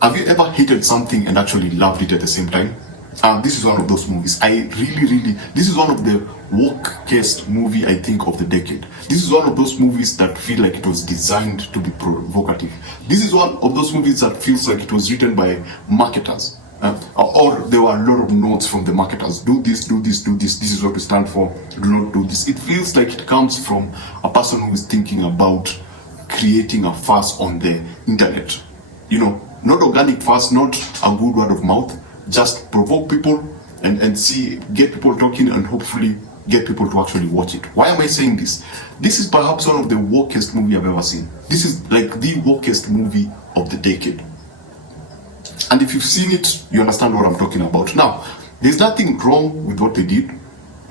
Have you ever hated something and actually loved it at the same time? This is one of those movies. This is one of the wokest movie I think of the decade. This is one of those movies that feel like it was designed to be provocative. This is one of those movies that feels like it was written by marketers. Or there were a lot of notes from the marketers. Do this, do this, do this. This is what we stand for. Do not do this. It feels like it comes from a person who is thinking about creating a fuss on the internet. You know, not organic fuss, not a good word of mouth. Just provoke people and get people talking and hopefully get people to actually watch it. Why am I saying this? This is perhaps one of the wokest movie I've ever seen. This is like the wokest movie of the decade. And if you've seen it, you understand what I'm talking about. Now, there's nothing wrong with what they did.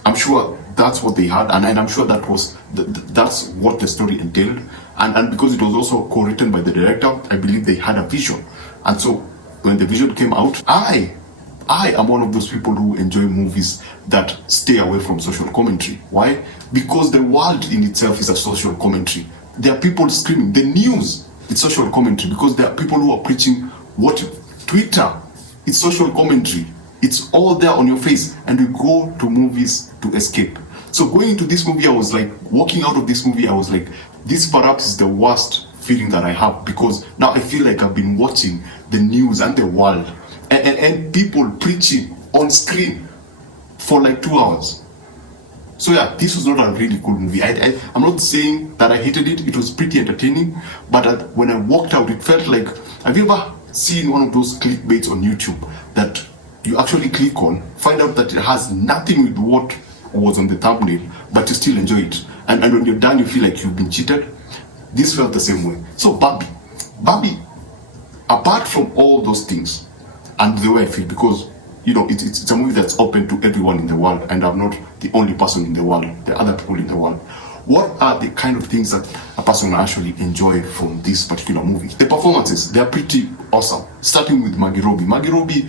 I'm sure that's what they had, and I'm sure that's what the story entailed. And because it was also co-written by the director, I believe they had a vision. And so when the vision came out, I am one of those people who enjoy movies that stay away from social commentary. Why? Because the world in itself is a social commentary. There are people screaming. The news is social commentary because there are people who are preaching what Twitter, it's social commentary. It's all there on your face, and we go to movies to escape. So going into this movie, I was like, walking out of this movie, I was like, this perhaps is the worst feeling that I have, because now I feel like I've been watching the news and the world and people preaching on screen for like 2 hours. So yeah, this was not a really cool movie. I'm not saying that I hated it. It was pretty entertaining, but when I walked out, it felt like, have you ever seen one of those clickbaits on YouTube that you actually click on, find out that it has nothing with what was on the thumbnail, but you still enjoy it, and when you're done you feel like you've been cheated? This felt the same way. So Barbie, apart from all those things, and the way I feel, because you know it's a movie that's open to everyone in the world, and I'm not the only person in the world, there are other people in the world. What are the kind of things that a person will actually enjoy from this particular movie? The performances, they are pretty awesome, starting with Margot Robbie. Margot Robbie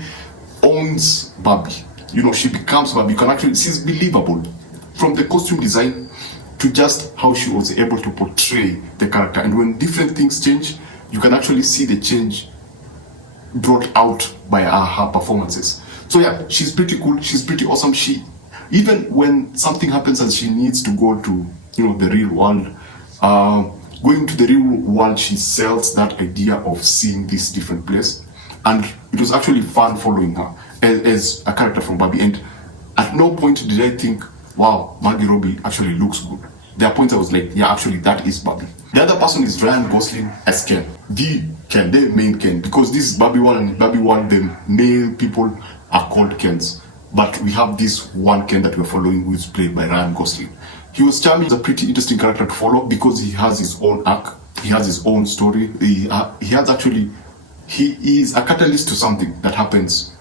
owns Barbie. You know, she becomes Barbie. You can actually, she's believable, from the costume design to just how she was able to portray the character. And when different things change, you can actually see the change brought out by her performances. So yeah, she's pretty cool, she's pretty awesome. She, even when something happens and she needs to go to, you know, the real world, going to the real world, she sells that idea of seeing this different place. And it was actually fun following her as a character from Barbie. And at no point did I think, wow, Margot Robbie actually looks good. There are points I was like, yeah, actually that is Barbie. The other person is Ryan Gosling as Ken. The main Ken. Because this is Barbie 1, and Barbie 1, the male people are called Kens. But we have this one Ken that we're following, who is played by Ryan Gosling. He was charming. He's a pretty interesting character to follow because he has his own arc. He has his own story. He is a catalyst to something that happens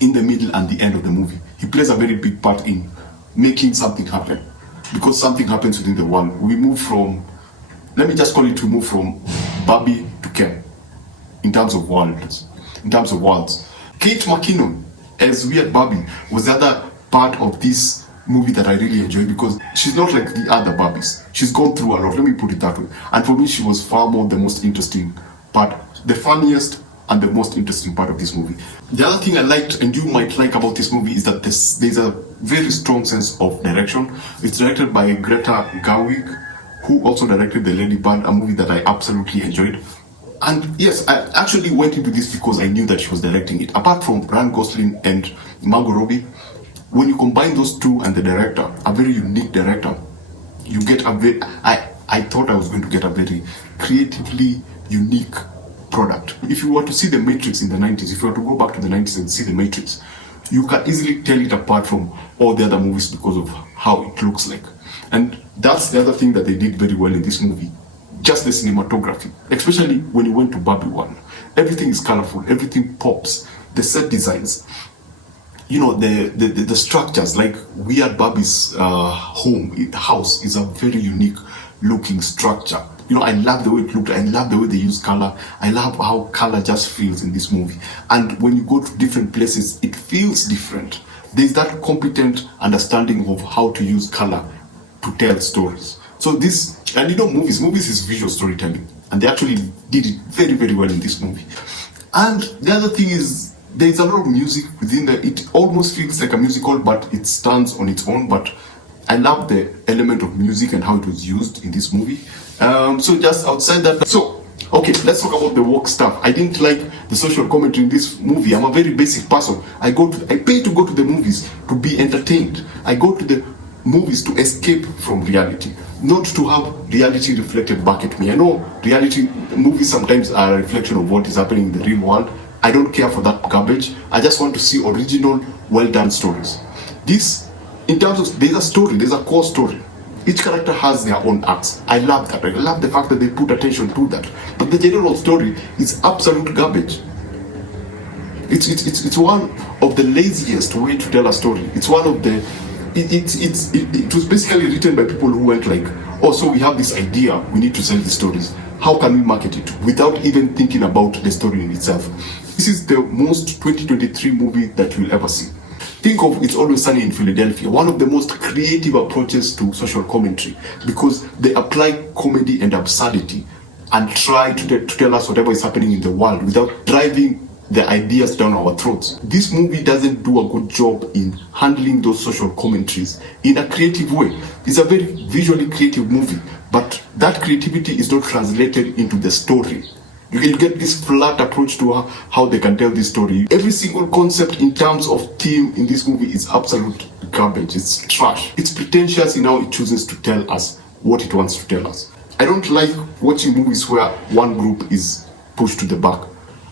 in the middle and the end of the movie. He plays a very big part in making something happen, because something happens within the world. We move from, let me just call it, to move from Barbie to Ken in terms of worlds. Kate McKinnon as Weird Barbie was the other part of this movie that I really enjoyed, because she's not like the other Barbies. She's gone through a lot, let me put it that way. And for me, she was far more the most interesting part, the funniest and the most interesting part of this movie. The other thing I liked, and you might like about this movie, is that there's a very strong sense of direction. It's directed by Greta Gerwig, who also directed The Lady Bird, a movie that I absolutely enjoyed. And yes, I actually went into this because I knew that she was directing it. Apart from Ryan Gosling and Margot Robbie, when you combine those two and the director, a very unique director, you get a very, I thought I was going to get a very creatively unique product. If you were to see The Matrix in the 90s, if you were to go back to the 90s and see The Matrix, you can easily tell it apart from all the other movies because of how it looks like. And that's the other thing that they did very well in this movie. Just the cinematography, especially when you went to Barbie 1. Everything is colorful, everything pops. The set designs, you know, the structures, like Weird Barbie's house is a very unique looking structure. You know, I love the way it looked. I love the way they use color. I love how color just feels in this movie. And when you go to different places, it feels different. There's that competent understanding of how to use color to tell stories. So this, and you know, movies is visual storytelling, and they actually did it very, very well in this movie. And the other thing is, there is a lot of music within there. It almost feels like a musical, but it stands on its own. But I love the element of music and how it was used in this movie. So just outside that, so okay, let's talk about the woke stuff. I didn't like the social commentary in this movie. I'm a very basic person. I pay to go to the movies to be entertained. I go to the movies to escape from reality, not to have reality reflected back at me. I know reality movies sometimes are a reflection of what is happening in the real world. I don't care for that garbage. I just want to see original, well done stories. This, in terms of, there's a story, there's a core story. Each character has their own arcs. I love that. I love the fact that they put attention to that. But the general story is absolute garbage. It's one of the laziest way to tell a story. It's one of the it was basically written by people who went like, oh, so we have this idea, we need to sell the stories. How can we market it? Without even thinking about the story in itself. This is the most 2023 movie that you'll ever see. Think of It's Always Sunny in Philadelphia, one of the most creative approaches to social commentary, because they apply comedy and absurdity and try to tell us whatever is happening in the world without driving the ideas down our throats. This movie doesn't do a good job in handling those social commentaries in a creative way. It's a very visually creative movie, but that creativity is not translated into the story. You get this flat approach to how they can tell this story. Every single concept in terms of theme in this movie is absolute garbage. It's trash. It's pretentious in how it chooses to tell us what it wants to tell us. I don't like watching movies where one group is pushed to the back.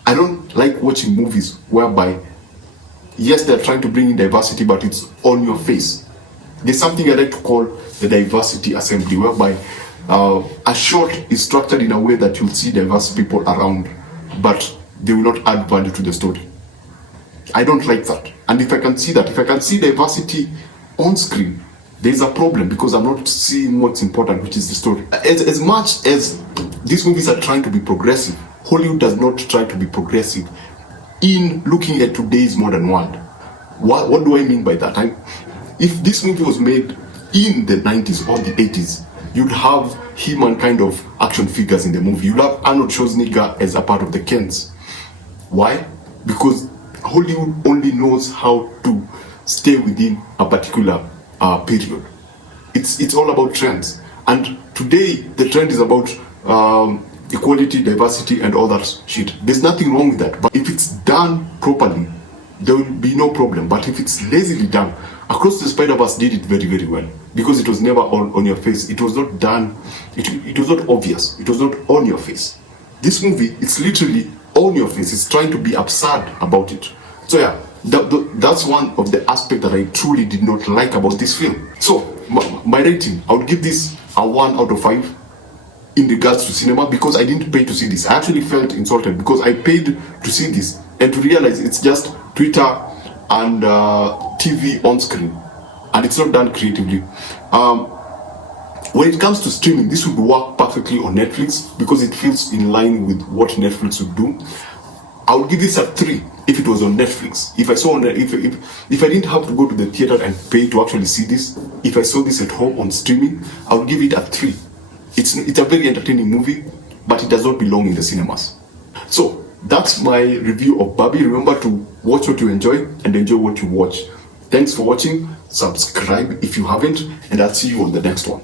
I don't like watching movies whereby, yes, they're trying to bring in diversity, but it's on your face. There's something I like to call the diversity assembly, whereby a shot is structured in a way that you'll see diverse people around, but they will not add value to the story. I don't like that. And if I can see that, if I can see diversity on screen, there's a problem, because I'm not seeing what's important, which is the story. As much as these movies are trying to be progressive, Hollywood does not try to be progressive in looking at today's modern world. What do I mean by that? If this movie was made in the 90s or the 80s, you'd have He-Man kind of action figures in the movie. You'd have Arnold Schwarzenegger as a part of the Kens. Why? Because Hollywood only knows how to stay within a particular period. It's all about trends. And today, the trend is about equality, diversity, and all that shit. There's nothing wrong with that. But if it's done properly, there will be no problem. But if it's lazily done, Across the Spider-Verse did it very, very well, because it was never on your face. It was not done, it was not obvious. It was not on your face. This movie, it's literally on your face. It's trying to be absurd about it. So yeah, that's one of the aspects that I truly did not like about this film. So my rating, I would give this a 1 out of 5 in regards to cinema, because I didn't pay to see this. I actually felt insulted because I paid to see this and to realize it's just Twitter and TV on screen, and it's not done creatively. When it comes to streaming, this would work perfectly on Netflix because it feels in line with what Netflix would do. I would give this a 3 if it was on Netflix. If I saw if I didn't have to go to the theater and pay to actually see this, if I saw this at home on streaming, I would give it a 3. It's a very entertaining movie, but it does not belong in the cinemas. So that's my review of Barbie. Remember to watch what you enjoy and enjoy what you watch. Thanks for watching. Subscribe if you haven't, and I'll see you on the next one.